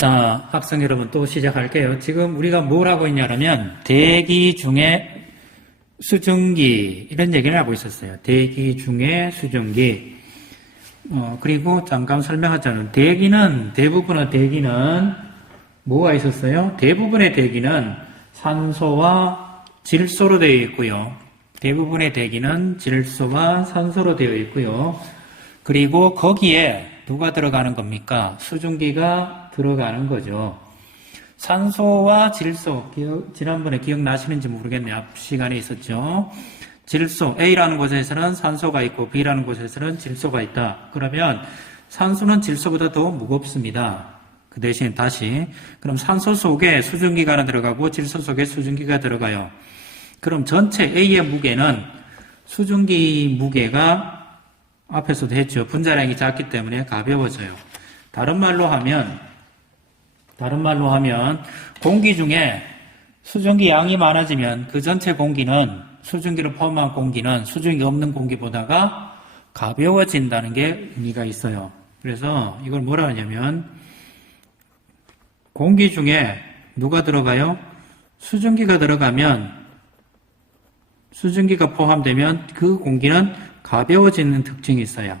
자, 학생 여러분 또 시작할게요. 지금 우리가 뭘 하고 있냐면 대기 중에 수증기 이런 얘기를 하고 있었어요. 대기 중에 수증기. 그리고 잠깐 설명하자면 대부분의 대기는 뭐가 있었어요? 대부분의 대기는 산소와 질소로 되어 있고요. 대부분의 대기는 질소와 산소로 되어 있고요. 그리고 거기에 누가 들어가는 겁니까? 수증기가 들어가는 거죠. 산소와 질소, 지난번에 기억나시는지 모르겠네요. 앞 시간에 있었죠. 질소, A라는 곳에서는 산소가 있고 B라는 곳에서는 질소가 있다. 그러면 산소는 질소보다 더 무겁습니다. 그 대신 다시 그럼 산소 속에 수증기가 하나 들어가고 질소 속에 수증기가 들어가요. 그럼 전체 A의 무게는 수증기 무게가 앞에서도 했죠. 분자량이 작기 때문에 가벼워져요. 다른 말로 하면 공기 중에 수증기 양이 많아지면 그 전체 공기는 수증기를 포함한 공기는 수증기 없는 공기보다가 가벼워진다는 게 의미가 있어요. 그래서 이걸 뭐라 하냐면 공기 중에 누가 들어가요? 수증기가 들어가면 수증기가 포함되면 그 공기는 가벼워지는 특징이 있어요.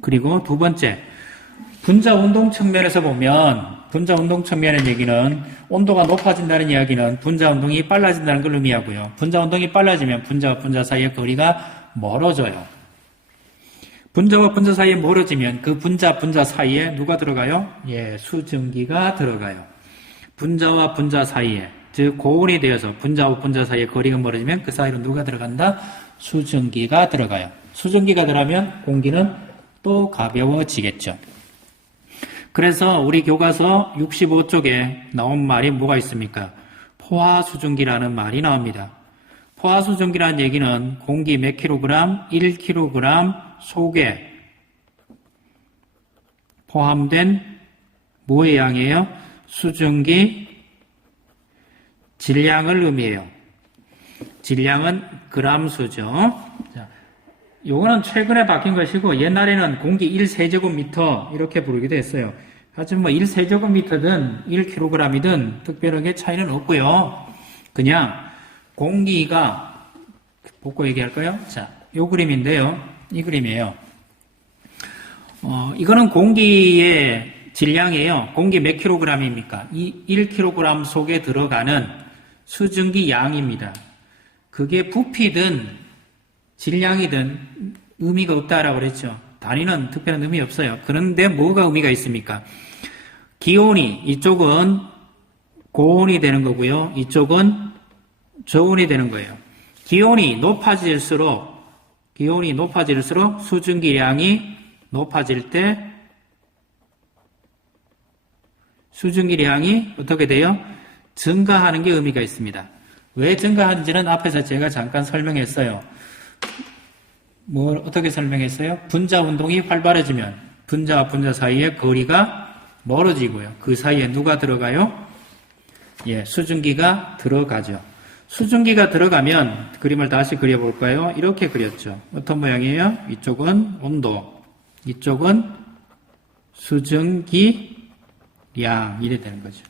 그리고 두 번째, 분자 운동 측면에서 보면 분자 운동 측면의 얘기는 온도가 높아진다는 이야기는 분자 운동이 빨라진다는 걸 의미하고요. 분자 운동이 빨라지면 분자와 분자 사이의 거리가 멀어져요. 분자와 분자 사이에 멀어지면 그 분자 사이에 누가 들어가요? 수증기가 들어가요. 분자와 분자 사이에, 즉 고온이 되어서 분자와 분자 사이에 거리가 멀어지면 그 사이로 누가 들어간다? 수증기가 들어가요. 수증기가 들어가면 공기는 또 가벼워지겠죠. 그래서 우리 교과서 65쪽에 나온 말이 뭐가 있습니까? 포화수증기라는 말이 나옵니다. 포화수증기라는 얘기는 공기 몇 킬로그램? 1kg 속에 포함된 뭐의 양이에요? 수증기 질량을 의미해요. 질량은 그람수죠. 자, 요거는 최근에 바뀐 것이고 옛날에는 공기 1세제곱미터 이렇게 부르기도 했어요. 하지만 뭐 1세제곱미터든 1kg이든 특별하게 차이는 없고요. 그냥 공기가 보고 얘기할까요? 자, 요 그림인데요. 이 그림이에요. 이거는 공기의 질량이에요. 공기 몇 킬로그램입니까? 이 1kg 속에 들어가는 수증기 양입니다. 그게 부피든 질량이든 의미가 없다라고 그랬죠. 단위는 특별한 의미 없어요. 그런데 뭐가 의미가 있습니까? 기온이 이쪽은 고온이 되는 거고요. 이쪽은 저온이 되는 거예요. 기온이 높아질수록 수증기량이 높아질 때 수증기량이 어떻게 돼요? 증가하는 게 의미가 있습니다. 왜 증가하는지는 앞에서 제가 잠깐 설명했어요. 어떻게 설명했어요? 분자 운동이 활발해지면 분자와 분자 사이의 거리가 멀어지고요. 그 사이에 누가 들어가요? 수증기가 들어가죠. 수증기가 들어가면 그림을 다시 그려볼까요? 이렇게 그렸죠. 어떤 모양이에요? 이쪽은 온도, 이쪽은 수증기량 이래 되는 거죠.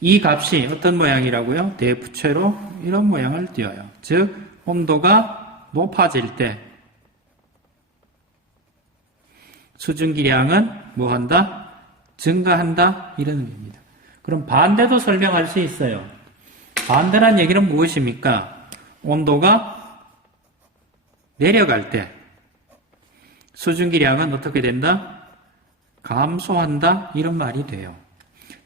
이 값이 어떤 모양이라고요? 대부채로 이런 모양을 띄어요. 즉 온도가 높아질 때 수증기량은 뭐한다? 증가한다? 이런 의미입니다. 그럼 반대도 설명할 수 있어요. 반대란 얘기는 무엇입니까? 온도가 내려갈 때 수증기량은 어떻게 된다? 감소한다? 이런 말이 돼요.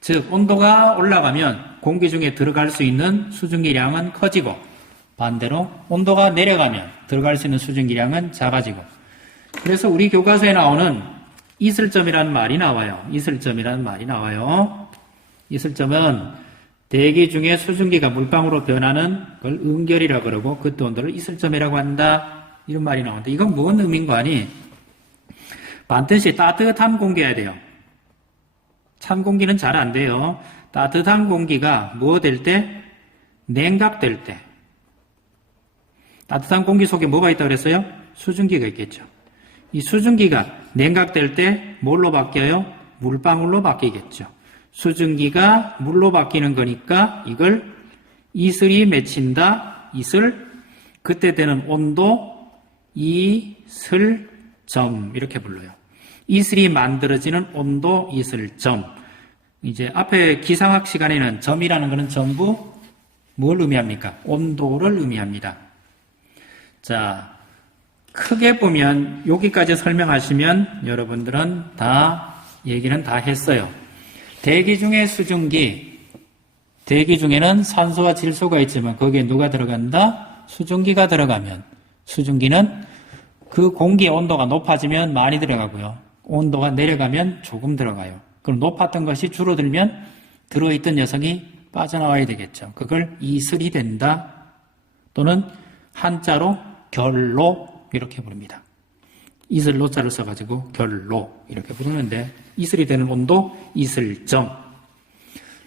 즉 온도가 올라가면 공기 중에 들어갈 수 있는 수증기량은 커지고 반대로 온도가 내려가면 들어갈 수 있는 수증기량은 작아지고 그래서 우리 교과서에 나오는 이슬점이라는 말이 나와요. 이슬점은 대기 중에 수증기가 물방울로 변하는 걸 응결이라고 그러고 그때 온도를 이슬점이라고 한다. 이런 말이 나오는데 이건 무슨 의미인가 하니 반드시 따뜻한 공기여야 돼요. 찬 공기는 잘 안 돼요. 따뜻한 공기가 뭐 될 때? 냉각될 때. 따뜻한 공기 속에 뭐가 있다고 그랬어요? 수증기가 있겠죠. 이 수증기가 냉각될 때 뭘로 바뀌어요? 물방울로 바뀌겠죠. 수증기가 물로 바뀌는 거니까 이걸 이슬이 맺힌다. 이슬. 그때 되는 온도 이슬점 이렇게 불러요. 이슬이 만들어지는 온도 이슬점. 이제 앞에 기상학 시간에는 점이라는 것은 전부 뭘 의미합니까? 온도를 의미합니다. 자, 크게 보면 여기까지 설명하시면 여러분들은 다 얘기는 다 했어요. 대기 중에 수증기, 대기 중에는 산소와 질소가 있지만 거기에 누가 들어간다? 수증기가 들어가면 수증기는 그 공기의 온도가 높아지면 많이 들어가고요. 온도가 내려가면 조금 들어가요. 그럼 높았던 것이 줄어들면 들어있던 녀석이 빠져나와야 되겠죠. 그걸 이슬이 된다 또는 한자로 결로 이렇게 부릅니다. 이슬 노자를 써가지고 결로 이렇게 부르는데 이슬이 되는 온도 이슬점.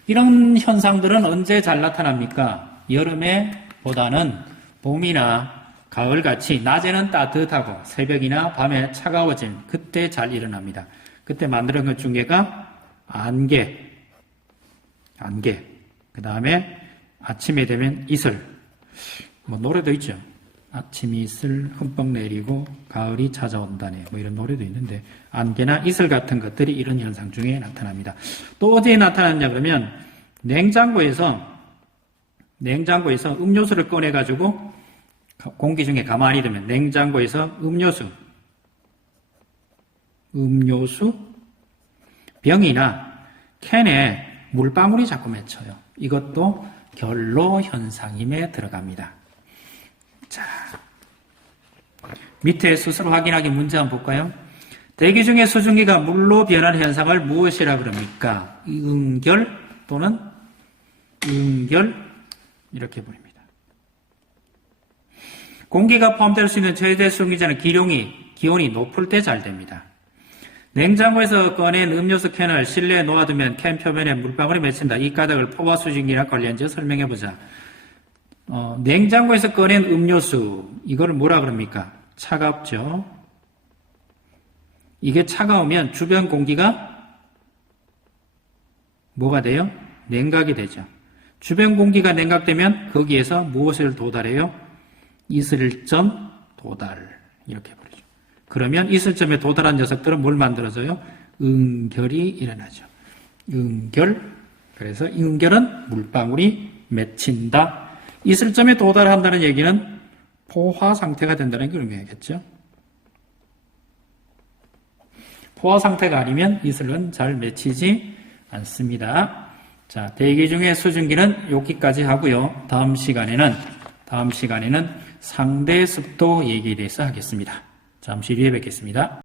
이런 현상들은 언제 잘 나타납니까? 여름에 보다는 봄이나 가을같이 낮에는 따뜻하고 새벽이나 밤에 차가워진 그때 잘 일어납니다. 그때 만드는 것 중에가 안개, 그 다음에 아침에 되면 이슬, 뭐 노래도 있죠. 아침 이슬 흠뻑 내리고 가을이 찾아온다네. 뭐 이런 노래도 있는데 안개나 이슬 같은 것들이 이런 현상 중에 나타납니다. 또 어디에 나타났냐 그러면 냉장고에서 음료수를 꺼내가지고 공기 중에 가만히 두면 냉장고에서 음료수 병이나 캔에 물방울이 자꾸 맺혀요. 이것도 결로 현상임에 들어갑니다. 자, 밑에 스스로 확인하기 문제 한번 볼까요? 대기 중에 수증기가 물로 변하는 현상을 무엇이라 그럽니까? 응결 또는 응결 이렇게 부릅니다. 공기가 포함될 수 있는 최대 수증기자는 기온이 높을 때 잘 됩니다. 냉장고에서 꺼낸 음료수 캔을 실내에 놓아두면 캔 표면에 물방울이 맺힌다. 이 까닭을 포화 수증기랑 관련지어 설명해보자. 냉장고에서 꺼낸 음료수, 이거를 뭐라 그럽니까? 차갑죠? 이게 차가우면 주변 공기가 뭐가 돼요? 냉각이 되죠. 주변 공기가 냉각되면 거기에서 무엇을 도달해요? 이슬점 도달. 이렇게 부르죠. 그러면 이슬점에 도달한 녀석들은 뭘 만들어져요? 응결이 일어나죠. 응결. 그래서 응결은 물방울이 맺힌다. 이슬점에 도달한다는 얘기는 포화 상태가 된다는 걸 의미하겠죠. 포화 상태가 아니면 이슬은 잘 맺히지 않습니다. 자, 대기 중에 수증기는 여기까지 하고요. 다음 시간에는 상대 습도 얘기에 대해서 하겠습니다. 잠시 뒤에 뵙겠습니다.